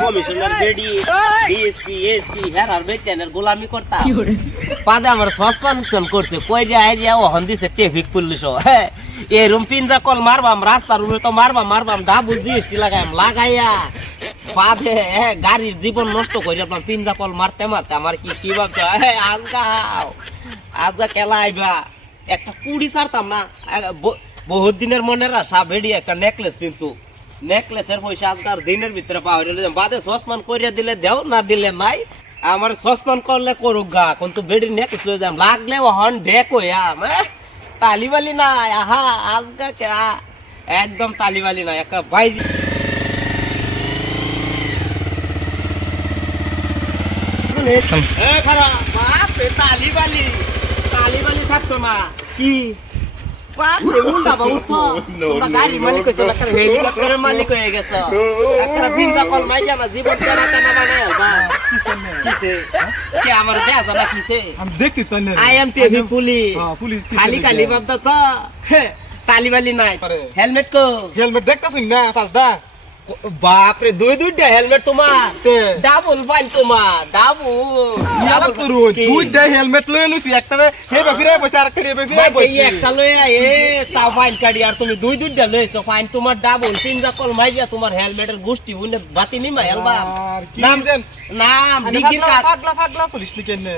commissioner বেডি DSP SP হেরার বেচানের গোলামি করতা পাদে আমার সসপেনশন করছে কই যে আইরিয়া ও হন্দিছে ট্রাফিক পুলিশ হ্যাঁ এই রুম পিনজা কল মারবাম রাস্তার উপরে তো মারবাম ডাবল জিএসটি লাগাইয়া পাদে গাড়ির জীবন নষ্ট করে আপনার পিনজা কল মারতে আমার কি ভাবছো আজকা খেলা আইবা একটা কুড়ি ছাড়তাম না বহুত দিনের মনের আশা বেডি একটা নেকলেস কিন্তু নেকলেসের পয়সা আজকাল দিনের ভিতরে পাওয়া বাদে সসমান করিয়া দিলে দেও না দিলে নাই আমার সসমান করলে করুক গা কিন্তু বেডির নেকলেস লয়ে যাম লাগলে হন ডেক হইয়াম তালিবালি নাই আহা আজকা কে একদম তালিবালি নাই একটা বাইরে খারাপ বাপরে তালিবালি থাকতো না কি গাড়ির মালিক হয়েছে একটা হেলিকপ্টারের মালিক হয়ে গেছে একটা বিন্দা কল মাই জানা জীবন টানা বানায় কি আমার দেয়া জানা কিসে আমি দেখছি তো আই এম টিভি পুলিশ খালি ভাবতাছ তালিবালি নাই হেলমেট কো হেলমেট দেখতাছুন না পাঁচটা বাপরে দুইটা হেলমেট তোমার ডাবল ফাইন তোমার ডাবল করুন দুইটা হেলমেট লয়ে লইছি একটা হেবে ফিরে পয়সা আরেকটা হেবে ফিরে বসি একটা লয়ে তাও ফাইন কাটি আর তুমি দুইটা লইছো ফাইন তোমার ডাবল তিনটা কল মাইয়া তোমার হেলমেটের গোষ্ঠী উনি বাতি নিমা হেলবা নাম ডিগির পাগলা পুলিশ লিখেন না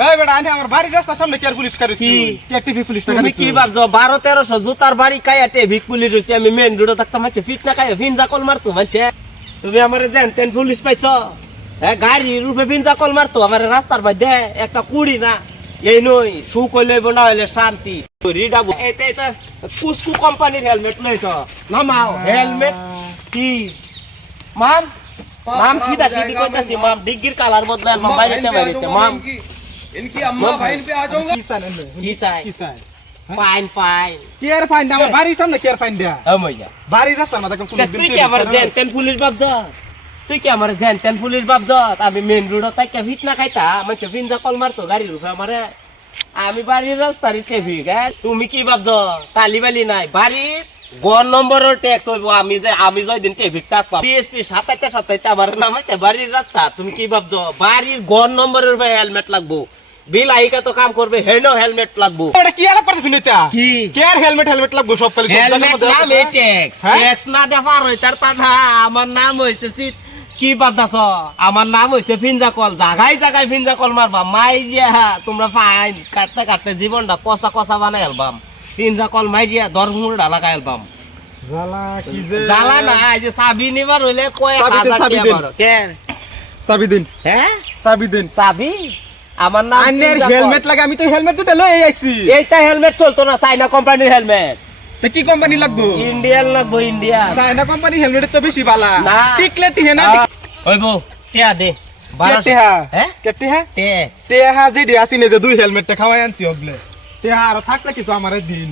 এই বেটা আনি আমার বাড়ির রাস্তার সামনে কেয়ার পুলিশ করেছি কে টিভি পুলিশ তুমি কি ভাবছো 1200-1300 জুতার বাড়ি কায়া টিভি পুলিশ হইছে আমি মেন রোডে থাকতাম মাঝে ফিট না কায়া ভিনজা কল মারতো মাঝে তুমি আমারে জানতেন পুলিশ পাইছো গাড়ির রূপে ভিনজা কল মারতো আমার রাস্তার মধ্যে একটা কুড়ি না এই নই সু কইলে না হইলে শান্তি রিডাবো এটা কুসকু কোম্পানির হেলমেট লইছো নামাও হেলমেট কি মাম सीधा কইতাছি মাম ডিগির কালার বদলা বাইরেতে মাম इनकी अम्मा फाइन पे आ जाऊंगा ফাইন কেয়ার ফাইন আমার বাড়ির সামনে কেয়ার ফাইন দেয়া মইয়া বাড়ির রাস্তার মাথা কোন তুই কি আমার জানতেন পুলিশ বাপজ আমি মেন রোড তাইকা ফিট না খাইতা মানে ফিনজা কল মারতো গাড়ির উপরে আমারে আমি বাড়ির রাস্তার ট্রাফিক তুমি কি ভাবছ তালিবালি নাই বাড়ির গন নম্বরের ট্যাক্স হইব আমি যাই দিন ট্রাফিক টাক পাব ডিএসপি সাতাইতে আমার নাম আছে বাড়ির রাস্তা তুমি কি ভাবছ বাড়ির গন নম্বরের হেলমেট লাগবো বিল আইকা তো কাম করবে হেনো হেলমেট লাগবো এটা কি আলাপ করতে শুনিতা কি কেয়ার হেলমেট লাগবো সব কালি সব হেলমেট নাম এই ট্যাক্স না দেফার হইতার তা না আমার নাম হইছে সিট কি বাদাছ আমার নাম হইছে ফিনজা কল জায়গায় ফিনজা কল মারবা মাইরিয়া তোমরা ফাইন কাটতে জীবনটা কষা বানাই আলবাম ফিনজা কল মাইরিয়া দরমুর ঢালাকা আলবাম জ্বালা না এই যে চাবি নিবার হইলে কয়েক হাজার টাকা বড় কেন চাবি দিন চাবি আমার নাম হেলমেট লাগে আমি তো হেলমেট দুটো লই আইছি এইটা হেলমেট চলতো না চাইনা কোম্পানির হেলমেট তা কি কোম্পানি লাগবো ইন্ডিয়ান লাগবো ইন্ডিয়ান চাইনা কোম্পানি হেলমেট তো বেশি ভালো না টিকলে টিহে না হইবো টিয়া দে 1200 হ্যাঁ টিহা ট্যাক্স টিহা যে দিয়াছি নে যে দুই হেলমেটটা খাওয়াই আনছি ওগলে টিহা আর থাকলে কিছু আমারে দিন